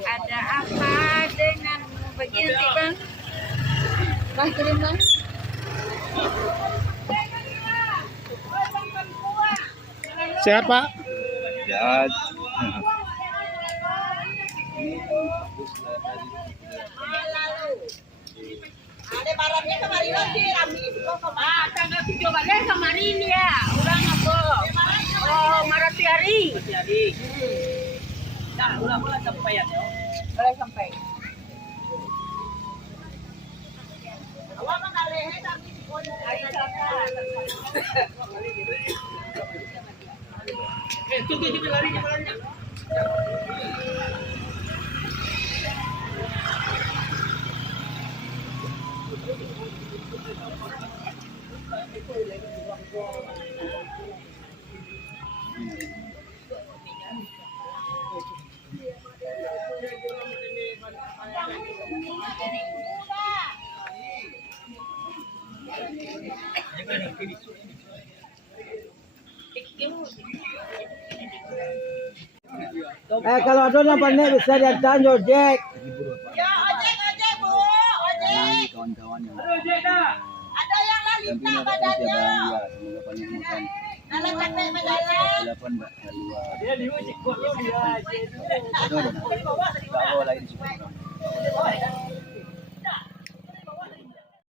Ada apa dengan begini Bang? Bang kirim Bang. Sehat Pak? Sehat. Ada barangnya kemarin lagi Rami Tanggal 7 balik kemarin ya. Ulang apa? Oh, Maratiari. Nah, ulang sampai ya. Boleh sampai. Awak mengalih tapi Tunggu kita lari. Kalau ada yang pandai bisa diantar Jack. ya ojek Bu, ojek. Kawan-kawan yang Ada yang lalita badannya. semoga banyak makan. Kalau capek berjalan. Telepon Mbak keluar. Dia diuji kok dia. Bawa lagi di